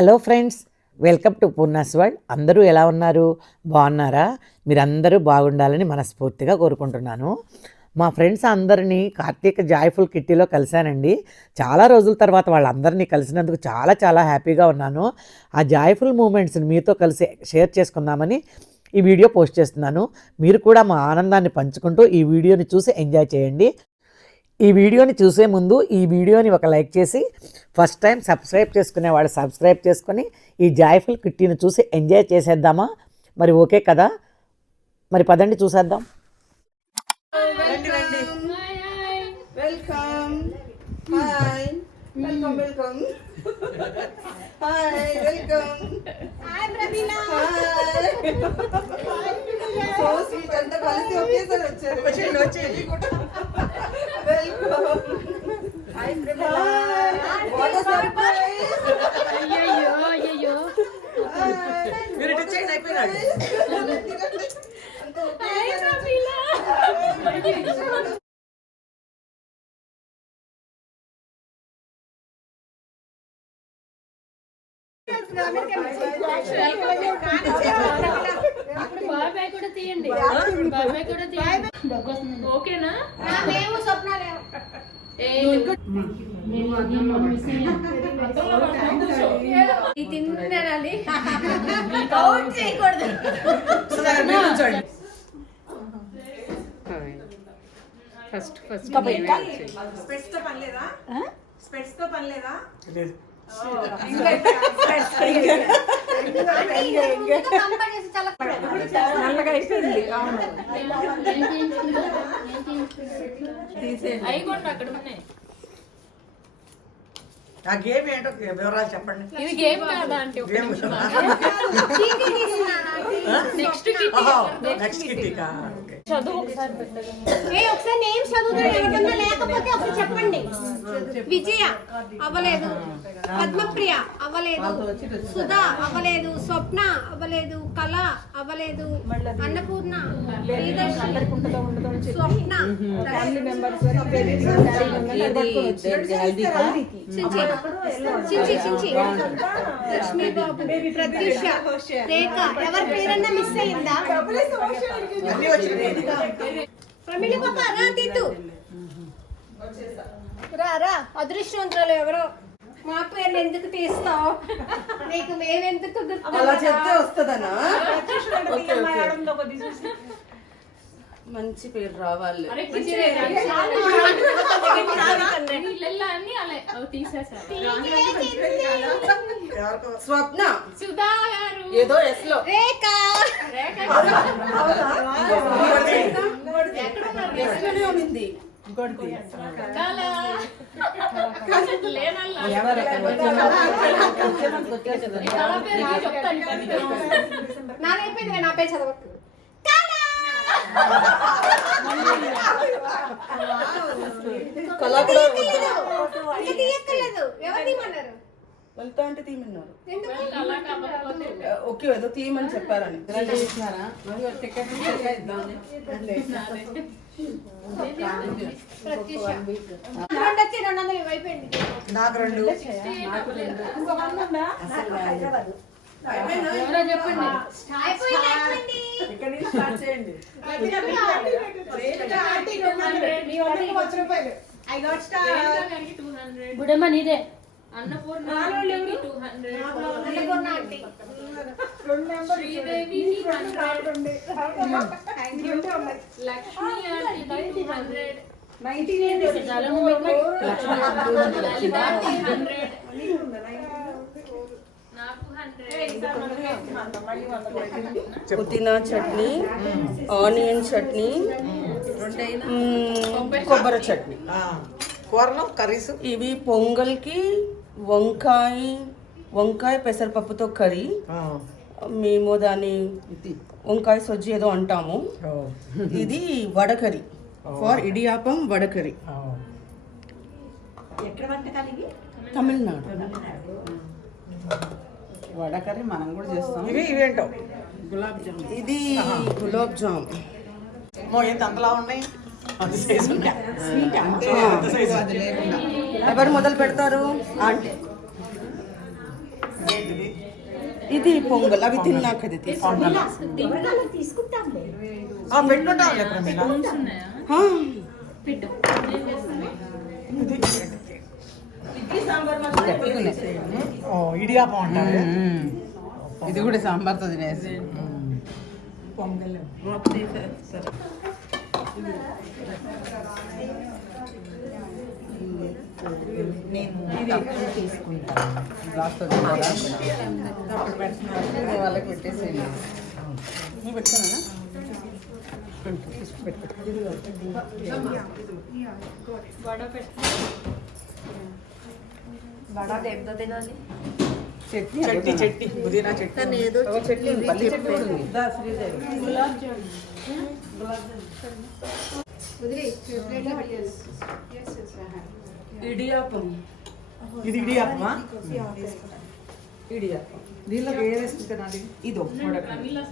Hello friends, welcome to Poorna's world. అందరూ ఎలా ఉన్నారు? బాగున్నారా? మీరందరూ బాగుండాలని మనస్ఫూర్తిగా కోరుకుంటున్నాను. మా ఫ్రెండ్స్ అందరినీ కార్తీక జాయ్ఫుల్ కిట్టీలో కలిశానండి. చాలా రోజుల తర్వాత వాళ్ళందరినీ కలిసినందుకు చాలా చాలా హ్యాపీగా ఉన్నాను. ఆ జాయ్ఫుల్ మూమెంట్స్ని మీతో కలిసి షేర్ చేసుకుందామని ఈ వీడియో పోస్ట్ చేస్తున్నాను. మీరు కూడా మా ఆనందాన్ని పంచుకుంటూ ఈ వీడియోని చూసి ఎంజాయ్ చేయండి. ఈ వీడియోని చూసే ముందు ఈ వీడియోని ఒక లైక్ చేసి, ఫస్ట్ టైం సబ్స్క్రైబ్ చేసుకునేవాడు సబ్స్క్రైబ్ చేసుకొని ఈ జాయ్ఫుల్ కిట్టీని చూసి ఎంజాయ్ చేసేద్దామా? మరి ఓకే కదా? మరి పదండి చూసేద్దాం. బాబాయ్ కూడా తీయండి. ఓకేనా? తినాలి ఫస్ట్ స్పెట్స్ తో పని లేదా? స్పెట్స్ తో పని లేదా? నల్లగా అయిపోయింది. అక్కడ ఉన్నాయి. ఆ గేమ్ ఏంటో వివరాలు చెప్పండి. ఇది గేమ్ కాదా అంటే నెక్స్ట్ కిట్టీకా? చదువు ఒకసారి ఒకసారి నేమ్ చదువుతాడు ఎవరన్నా, లేకపోతే ఒకటి చెప్పండి. విజయ అవ్వలేదు, పద్మప్రియ అవ్వలేదు, సుధా అవ్వలేదు, స్వప్న అవ్వలేదు, కళ అవ్వలేదు, అన్నపూర్ణ, స్వప్న, లక్ష్మీబాబు, ప్రత్యూష, రేఖ. ఎవరి పేరన్నా మిస్ అయిందా? ప్రమిళ పాప రా, తీతు రా. అదృష్టవంతులు ఎవరో. మా పేర్లు ఎందుకు తీస్తావు? నీకు మేమెందుకు అలా చెప్తే వస్తుందనా? మంచి పేరు రావాలి. స్వప్న, సుధా గారు, ఏదో ఎస్ లో రేఖ. ఉంది. నాదైపోయింది, నా పేరు చదవ. తీయక్కర్లేదు. ఎవరు తీయమన్నారు? వెళ్తా అంటే తీయమన్నారు. ఓకే, ఏదో తీయమని చెప్పారని. నాకు రెండు. బుడమ్మ నీదే. అన్నపూర్ణ 200, శ్రీదేవి 100, లక్ష్మీ 200, పుదీనా చట్నీ, ఆనియన్ చట్నీ, కొబ్బరి చట్నీ, కూరలు కర్రీస్. ఇవి పొంగల్కి వంకాయ పెసరపప్పుతో కర్రీ. మేము దాన్ని వంకాయ సొజ్జి ఏదో అంటాము. ఇది వడకర్రీ, ఫర్ ఇడియాపం వడకర్రీ. తమిళనాడు. వడకర్రీ మనం కూడా చేస్తాం. ఇవేంటో ఇది గులాబ్ జామ్. ఎంత అంతలా ఉన్నాయి? ఎవరు మొదలు పెడతారు? అంటే ఇది పొంగల్ అవి తిన్నాక ఇది తీసుకోండి. పెట్టుకుంటాం ప్రమీల. ఇడియాపం అంటారు. ఇది కూడా సాంబార్తో తినేసి పొంగల్ గ్లాస్తో వాళ్ళకి పెట్టేసేయండి. నువ్వు పెట్టుకున్నా వడ దెబ్బ తినాలి. చట్నీ చట్నీ పుదీనా చట్నీ చట్నీ పల్లి చట్నీ కూడా ఉంది. ఇడియాపం ఇది ఇడియాపమా? ఇడియాపం దీనిలో ఏ రెసిపీ తినాలి? ఇదో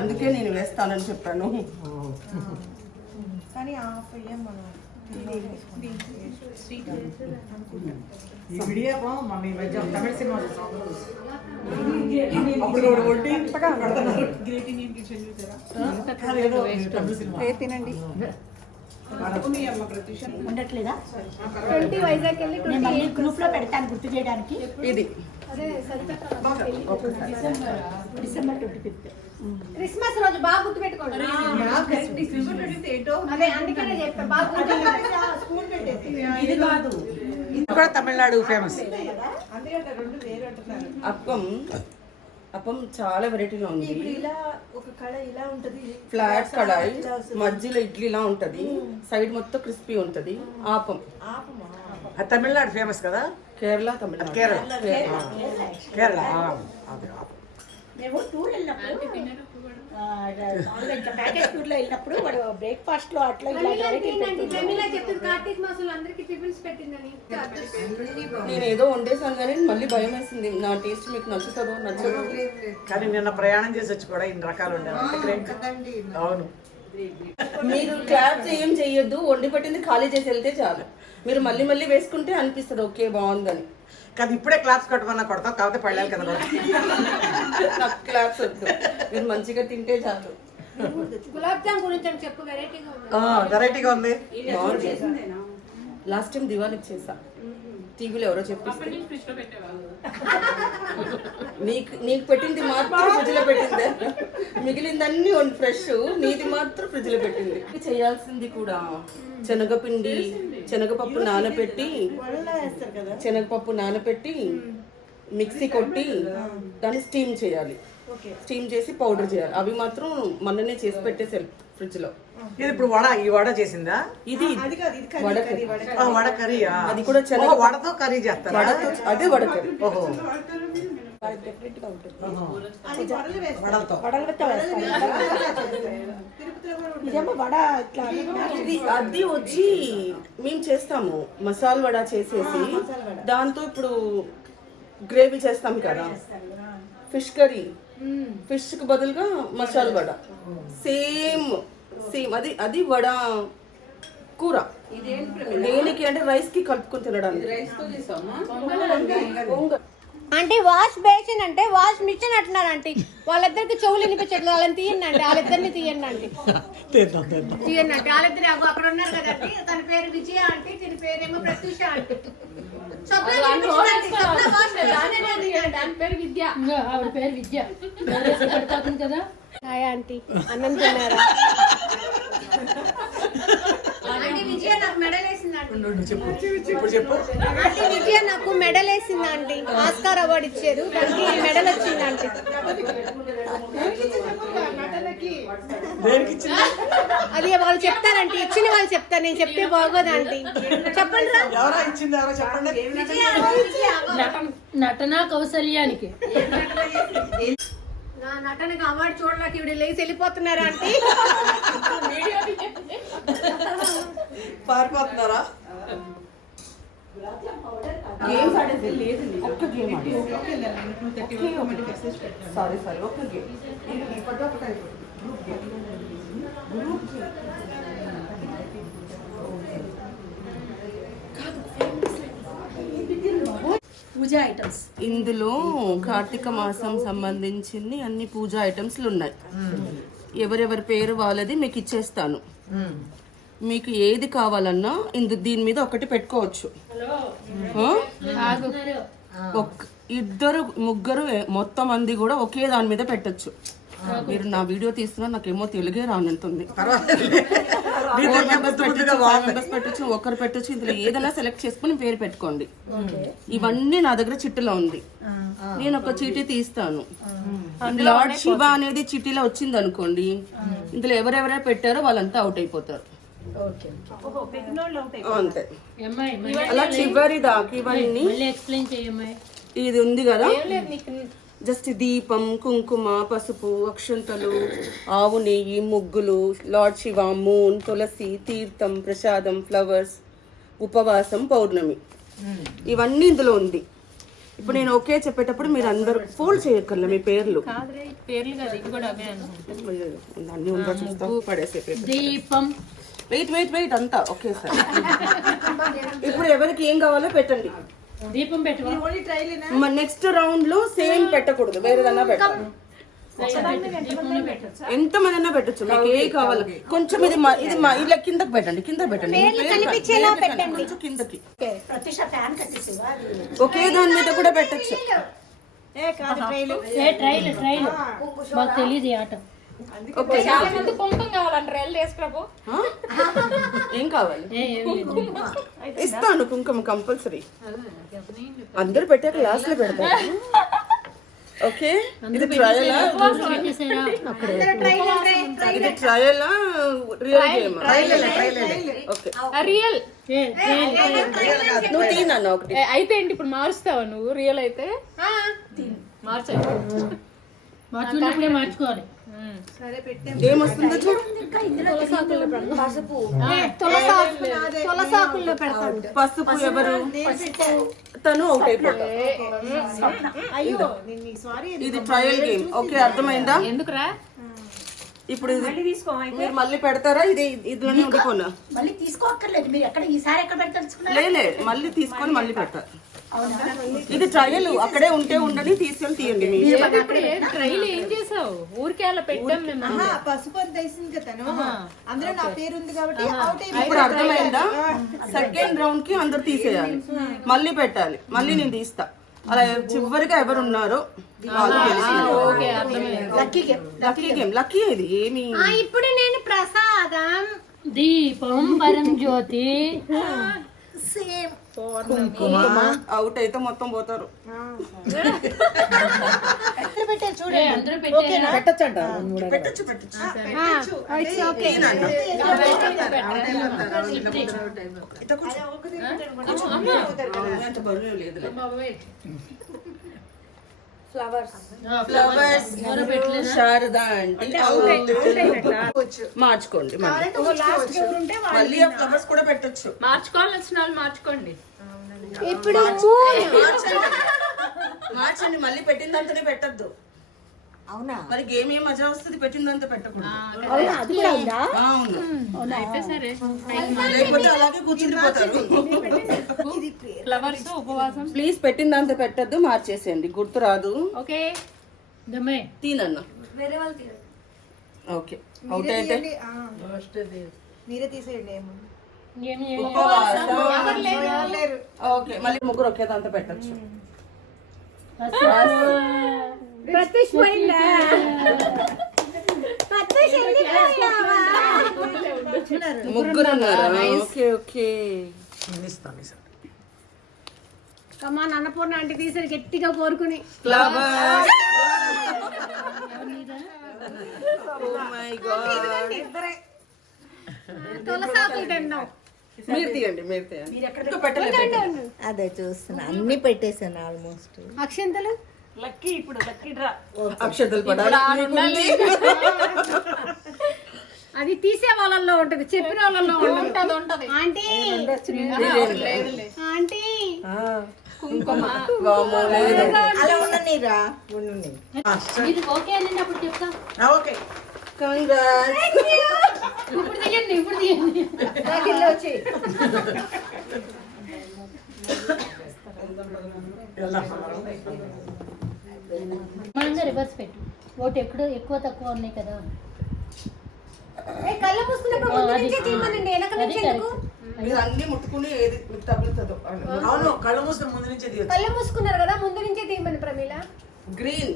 అందుకే నేను వేస్తానని చెప్పాను. కానీ ఆఫ్ అయ్యాం మనం ఈ ఇడియాపం మన ఈ మధ్య తమిళ సినిమా చూసాం. అప్పుడు కూడా కొట్టి గ్రేట్ ఇండియన్ కిచెన్ చూసారా? అదేదో తమిళ సినిమా. తినండి ఉండట్లేదా? 20 వైజాగ్ వెళ్ళి నేను మళ్ళీ గ్రూప్ లో పెడతాను గుర్తు చేయడానికి. ఇది అదే సరిగ్గా డిసెంబర్ 25th. క్రిస్మస్ రోజు బాగా గుర్తు పెట్టుకోండి. అదే అందుకనే చెప్పా బాగా ఇది కాదు, ఇది కూడా తమిళనాడు ఫేమస్. అప్పం చాలా వెరైటీలో ఉంది. ఇలా ఒక కళ ఇలా ఉంటది, ఫ్లాట్ కడాయి, మధ్యలో ఇడ్లీ లా ఉంటది, సైడ్ మొత్తం క్రిస్పీ ఉంటది. ఆపం అది తమిళనాడు ఫేమస్ కదా. కేరళ తమిళనాడు. కేరళ కేరళ అదే. మేము టూర్ వెళ్ళినప్పుడు ప్యాకేజ్ టూర్ లో వెళ్ళినప్పుడు వాడు బ్రేక్ఫాస్ట్ లో అట్లా ఇలా చెప్తుంది కార్తీక మాసంలో అందరికి టిఫిన్స్ పెట్టిందని. నేను ఏదో వండేసాను కానీ మళ్ళీ భయం వేసింది, నా టేస్ట్ మీకు నచ్చుతుందో నచ్చదో. కానీ నిన్న ప్రయాణం చేసి వచ్చి కూడా ఇన్ని రకాలు ఉండాలి. అవును. మీరు క్లాప్స్ ఏం చెయ్యొద్దు, వండి పెట్టింది ఖాళీ చేసి వెళ్తే చాలు. మీరు మళ్ళీ మళ్ళీ వేసుకుంటే అనిపిస్తుంది ఓకే బాగుందని. కానీ ఇప్పుడే క్లాప్స్ కొట్టమన్నా కొడతాం, కాకపోతే పడలేదు కదా. నాకు క్లాప్స్ వద్దు, మీరు మంచిగా తింటే చాలు. గులాబ్ జామ్ గురించి అని చెప్పు, వెరైటీగా ఉంది. వెరైటీగా ఉంది. లాస్ట్ టైం దివాళీకి చేసా, టీవీలో ఎవరో చెప్పిస్తే. నీకు పెట్టింది మాత్రం ఫ్రిడ్జ్ లో పెట్టింది, మిగిలిందన్నీ ఫ్రెష్, నీది మాత్రం ఫ్రిడ్జ్ లో పెట్టింది. చేయాల్సింది కూడా శనగపిండి, శనగపప్పు నానపెట్టి మిక్సీ కొట్టి దాన్ని స్టీమ్ చేయాలి. స్టీమ్ చేసి పౌడర్ చేయాలి. అవి మాత్రం మొన్ననే చేసి పెట్టేసారు ఫ్రిడ్జ్ లో. ఇది ఇప్పుడు ఈ వడ చేసిందా? ఇది వడ కర్రీ. వడ కర్రీయా? అది కూడా శనగ వడతో కర్రీ చేస్తారా? అదే వడ కర్రీ. ఓహో, వడలతో. వడలతో ఇదేమో వడ ఇట్లా అది వచ్చి మేము చేస్తాము మసాలా వడ చేసేసి, దాంతో ఇప్పుడు గ్రేవీ చేస్తాం కదా, ఫిష్ కర్రీ, ఫిష్ కి బదులుగా మసాలా వడ, సేమ్ అది వడ కూర. దేనికి అంటే రైస్ కి కలుపుకొని తినడానికి. అంటే వాష్ బేసిన్ అంటే వాష్ మిషన్ అంటున్నారు ఆంటీ. వాళ్ళిద్దరికి చెవులు వినిపించట్లేదు, వాళ్ళని తీయండి అంటే, వాళ్ళిద్దరిని తీయండి అంటే తీయండి అంటే. వాళ్ళిద్దరు అక్కడ ఉన్నారు కదండి, తన పేరు విజయ ఆంటీ, తన పేరేమో ప్రత్యూష ఆంటీ. దాని పేరు విద్య. ఆవిడ పేరు విద్య పడిపోతుంది కదా. హాయ్ ఆంటీ, అన్నం తిన్నారా? ఆంటీ విజయ నాకు మెడల్ వేసిందండి. ఇప్పుడు చెప్పు. ఆంటీ విజయ నాకు మెడల్ వేసిందండి, ఆస్కార్ అవార్డు ఇచ్చారు, దానికి మెడల్ వచ్చిందండి. అది వాళ్ళు చెప్తారంటే, ఇచ్చిన వాళ్ళు చెప్తారు, నేను చెప్తే బాగోదండి. చెప్పండి రా. ఎవరా ఇచ్చింది, ఎవరో చెప్పండి. నటనా కౌశల్యానికి నా నటనకి అవార్డు చూడలేక ఇవిడ లేచి వెళ్ళిపోతున్నారు ఆంటీ. పారిపోతున్నారా? గేమ్స్ ఆడేది లేదు, ఒక్క గేమ్ సారీ ఒక్క గేమ్. పూజ ఐటమ్స్. ఇందులో కార్తీక మాసం సంబంధించింది అన్ని పూజా ఐటమ్స్లు ఉన్నాయి. ఎవరెవరి పేరు వాళ్ళది మీకు ఇచ్చేస్తాను. మీకు ఏది కావాలన్నా దీని మీద ఒకటి పెట్టుకోవచ్చు. ఇద్దరు ముగ్గురు మొత్తం మంది కూడా ఒకే దాని మీద పెట్టొచ్చు. మీరు నా వీడియో తీస్తున్నా నాకేమో తెలుగే రానంటుంది. 4 members పెట్టొచ్చు, 5 members పెట్టొచ్చు, ఒకరు పెట్టొచ్చు. ఇందులో ఏదైనా సెలెక్ట్ చేసుకుని పేరు పెట్టుకోండి. ఇవన్నీ నా దగ్గర చిట్టులో ఉంది. నేను ఒక చీటీ తీస్తాను. లార్డ్ శివ అనేది చిట్టీలో వచ్చింది అనుకోండి, ఇందులో ఎవరెవరైనా పెట్టారో వాళ్ళంతా అవుట్ అయిపోతారు. అంతే. అలా చివరి దాకా ఇవన్నీ ఎక్స్ప్లెయిన్ చేయమ్మాయి. ఇది ఉంది కదా, జస్ట్ దీపం, కుంకుమ, పసుపు, అక్షంతలు, ఆవు నెయ్యి, ముగ్గులు, లార్డ్ శివ, మూన్, తులసి, తీర్థం, ప్రసాదం, ఫ్లవర్స్, ఉపవాసం, పౌర్ణమి, ఇవన్నీ ఇందులో ఉంది. ఇప్పుడు నేను ఓకే చెప్పేటప్పుడు మీరు అందరు ఫోల్డ్ చేయక్కర్లే మీ పేర్లు. అన్ని ఉందా చూస్తా, పడేసే పేరు. దీపం. వెయిట్ అంతా ఓకే సార్. ఇప్పుడు ఎవరికి ఏం కావాలో పెట్టండి. దీపం పెట్టవా? నెక్స్ట్ రౌండ్ లో సేమ్ పెట్టకూడదు, వేరేదన్నా పెట్టాలి. ఎంత మంది అన్నా పెట్టచ్చు, మీకు ఏ కావాలి. కొంచెం ఇది ఇలా కిందకి పెట్టండి, కింద పెట్టండి, కొంచెం కిందకి. ఒకే దాని మీద కూడా పెట్టచ్చు. ట్రైల్ మాకు తెలియదు ఈ ఆట. చాలా మంది కుంకుమ కావాలంటారు, వెళ్ళి వేసుకోబో. ఏం కావాలి ఇస్తాను, కుంకుమ కంపల్సరీ. అందరు పెట్టాక లాస్ట్ లో పెడతారు. ఓకే, ఇది ట్రయల్, ఇది trial, real game. Okay real నువ్వు తీనన్న ఒకటి. అయితే ఏంటి ఇప్పుడు మారుస్తావా నువ్వు? రియల్ అయితే మార్చుకున్నప్పుడే మార్చుకోవాలి. ఏమొస్తుందో చూడు. పసుపు ఎవరు? తను అవుట్ అయిపోతాడు. ఇది ట్రయల్ గేమ్. ఓకే, అర్థమైందా? ఎందుకురా ఇప్పుడు మీరు మళ్ళీ పెడతారా? ఇది ఇదిలోనే ఉండిపోనా? మళ్ళీ తీసుకోక్కర్లేదు. మీరు ఎక్కడ ఈసారి ఎక్కడ పెడతారు? లేలే, మళ్ళీ తీసుకొని మళ్ళీ పెడతారు. ఇది ట్రయల్, అక్కడే ఉంటే ఉండని తీసుకొని తీయండి. ట్రైల్ ఏం చేసావు? ఊరికే అలా పెట్టాం మేము. పసుపు అంత వేసింది కదా అందులో నా పేరు ఉంది కాబట్టి ఇప్పుడు అర్థమైందా? సెకండ్ రౌండ్ కి అందరు తీసేయాలి, మళ్ళీ పెట్టాలి, మళ్ళీ నేను తీస్తా. అలా చివరిగా ఎవరున్నారో లక్కీ గేమ్. లక్కీ ఇది ఏమి. ఇప్పుడు నేను ప్రసాదం, దీపం, పరం జ్యోతి, కుంకుమ. అవుట్ అయితే మొత్తం పోతారు. అందరూ పెట్టారా? పెట్టచ్చు. అంత బరువు లేదు. ఫ్లవర్స్ శారద అంటే మార్చుకోండి. మళ్ళీ ఆ ఫ్లవర్స్ కూడా పెట్టొచ్చు. మార్చుకోవాలని వచ్చిన వాళ్ళు మార్చుకోండి. ఇప్పుడు మార్చండి, మళ్ళీ పెట్టిందంతనే పెట్టద్దు. అవునా? మరి గేమ్ ఏం మజా వస్తుంది, పెట్టిందంతా పెట్టకూడదు. అవును, అయితే సరే. లేకపోతే అలాగే కూర్చుండిపోతారు. ఫ్లవర్స్, ఉపవాసం. ప్లీజ్ పెట్టిందంతా పెట్టద్దు, మార్చేసేయండి, గుర్తు రాదు. ఓకే, తీనన్న. ఓకే, అవుట్ అయితే మీరే తీసేయండి. ఓకే, మళ్ళీ ముగ్గురు ఒకేదంతా పెట్టచ్చు. ముగ్గురు ఉన్నారా? Okay okay. కమ్మా అన్నపూర్ణ ఆంటీ తీసారు గట్టిగా కోరుకుని. ఫ్లవర్స్. Oh my god. తులసాకులు తిన్నాం. మీరు తీయండి. ఇంకా పెట్టలేదు. అదే చూస్తున్నా, అన్ని పెట్టేసాను ఆల్మోస్ట్. అక్షంతలు అక్షతలు పడాలి. అది తీసే వాళ్ళల్లో ఉంటది, చెప్పిన వాళ్ళల్లో ఉంటది. ఆంటీ ఆంటీ కుంకుమ. అలా ఉండనిరా. ఓకే అని అప్పుడు చెప్తా. Okay, congrats. ఇప్పుడు తీయండి. మనంగా రివర్స్ పెట్టు ఓటు ఎక్కువ తక్కువ ఉన్నాయి కదా కళ్ళు మూసుకున్నప్పుడు ముందు నుంచే తీయమనండి, వెనక నుంచి ఎందుకు? మీరు అన్ని ముట్టుకుని ఏది మీకు తగులుతుందో అవును, కళ్ళు మూసుకుని ముందు నుంచే తీయొచ్చు. కళ్ళు మూసుకున్నారు కదా, ముందు నుంచే తీయమని ప్రమీల. గ్రీన్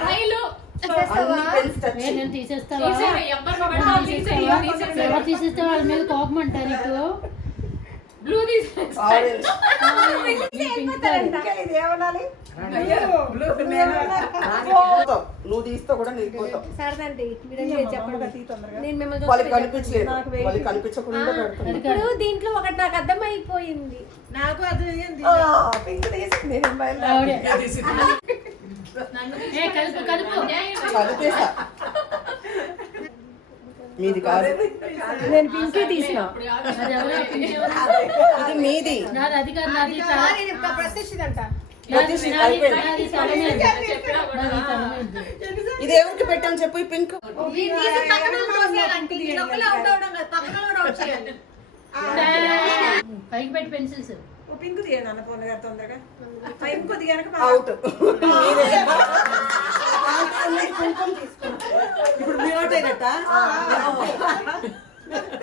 ట్రైలు అన్ని పెన్స్ టచ్ నేను తీసేస్తావా ఎవరు ఎవరు తీసేస్తే వాళ్ళ మీద కోపం అంటారు నీకు బ్లూ ఆరెంజ్ నువ్వు తీస్తే కూడా నీకు పోతావు. సరదండి మీరేం చెప్పండి, నేను మిమ్మల్ని వాళ్ళకి కనిపించలేదు, వాళ్ళకి కనిపించకుండా పెడతాను. ఇప్పుడు దీంట్లో ఒకటి నాకు అర్థమైపోయింది. నాకు అది ఏంది? పింక్ తీసింది ఆవిడే. ఏ కలుపు కలిపేసా మీది కాదు, నేను పింక్ తీసిన. అది ఎవరో పింఛన్ ఇది మీది. నాది అది కాదు నాది ప్రత్యక్షదంట. నాది తల మీద నాది తల మీద ఇది ఎవరికి పెట్టాను చెప్పు ఈ పింక్. పైకి పెట్టి పెన్సిల్స్ ఓ పింక్ తీయండి అన్న పూర్ణ గారు తొందరగా. పింక్ దిగాక అవుట్. ఇప్పుడు మీ ఓట్ అయినట్ట.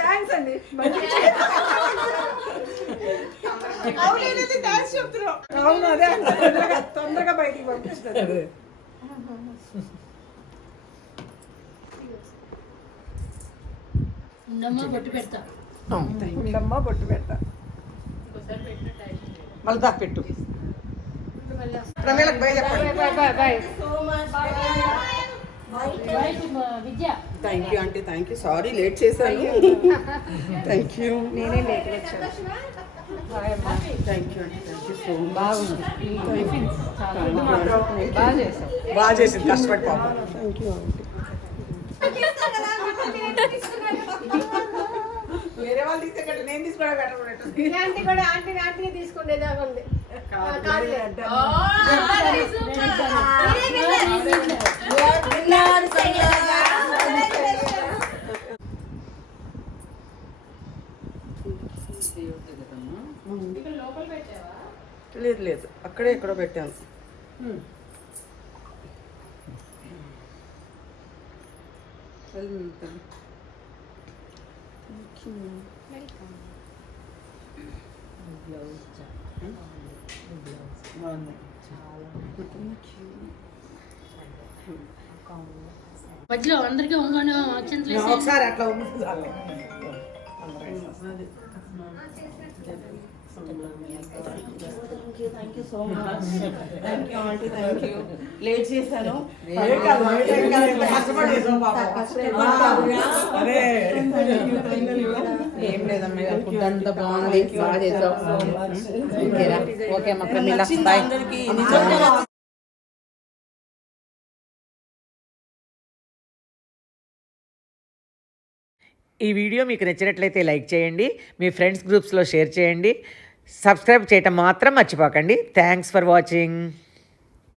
థ్యాంక్స్ అండి. అవునేది థ్యాంక్స్ చెప్తున్నావు. అవును అదే తొందరగా బయటికి పంపిస్తారు. ఉండమ్మా బొట్టు పెడతా ఉండమ్మా బొట్టు పెడతా. మళ్ళీ దా పెట్టు. ప్రమేలకు బై చెప్పండి. Vidya thank you aunty, thank you. Sorry late చేశాను. Thank you. నేనే లేట్ వచ్చాను. Thank you aunty, thank you so much. బాగా చేసింది, కష్టపడి పాపం. Thank you aunty. వేరే వాళ్ళు తీసుకుంటే నేను తీసుకోవడం బెటర్. ఆంటీ కూడా ఆంటీ తీసుకునేదాకా ఉంది. లేదు లేదు, అక్కడే ఎక్కడో పెట్టాను. మధ్యలో అందరికీ ఉంగను అక్షంతలు వేసి ఒకసారి అట్లా ఉంది చాలు. Thank you so much. Thank you aunty, thank you. Late చేశాను. ఏం కాదు, ఏం కాదు, ఇంత కష్టపడి చేసావు పాపం. అదే ఏం లేదమ్మా, ఫుడ్ అంతా బాగుంది, బాగా చేసావు. ఓకే అమ్మా, అందరికి నిజంగా ఈ వీడియో మీకు నచ్చినట్లయితే లైక్ చేయండి, మీ ఫ్రెండ్స్ గ్రూప్స్లో షేర్ చేయండి, సబ్స్క్రైబ్ చేయటం మాత్రం మర్చిపోకండి. Thanks for watching.